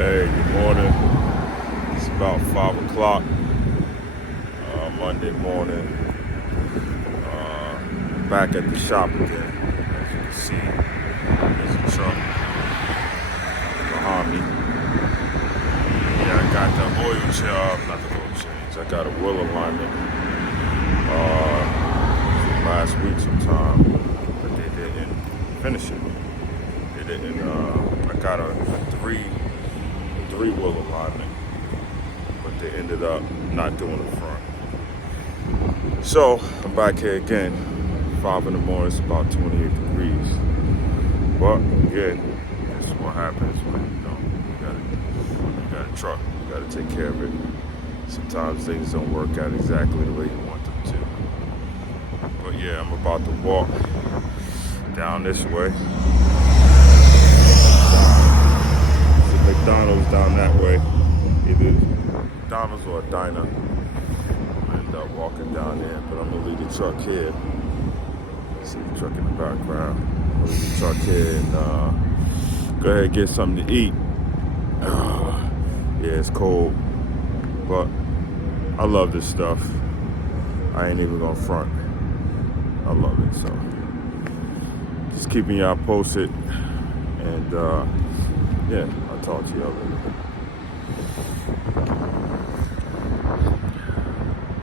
Hey, good morning. It's about 5 o'clock, Monday morning. Back at the shop again. As you can see, there's a truck behind me. Yeah, I got the oil change, not the oil change. I got a wheel alignment last week sometime, but they didn't finish it. They didn't. I got a three wheel alignment, but they ended up not doing the front. So I'm back here again, 5 in the morning. It's about 28 degrees. But again, this is what happens when you got a truck. You got to take care of it. Sometimes things don't work out exactly the way you want them to. But yeah, I'm about to walk down this way. McDonald's down that way, either McDonald's or a diner. I'm gonna end up walking down there, but I'm gonna leave the truck here. See the truck in the background. I'm gonna leave the truck here and go ahead and get something to eat. Yeah, it's cold, but I love this stuff. I ain't even gonna front. I love it, so just keeping y'all posted, and yeah, I'll talk to y'all later.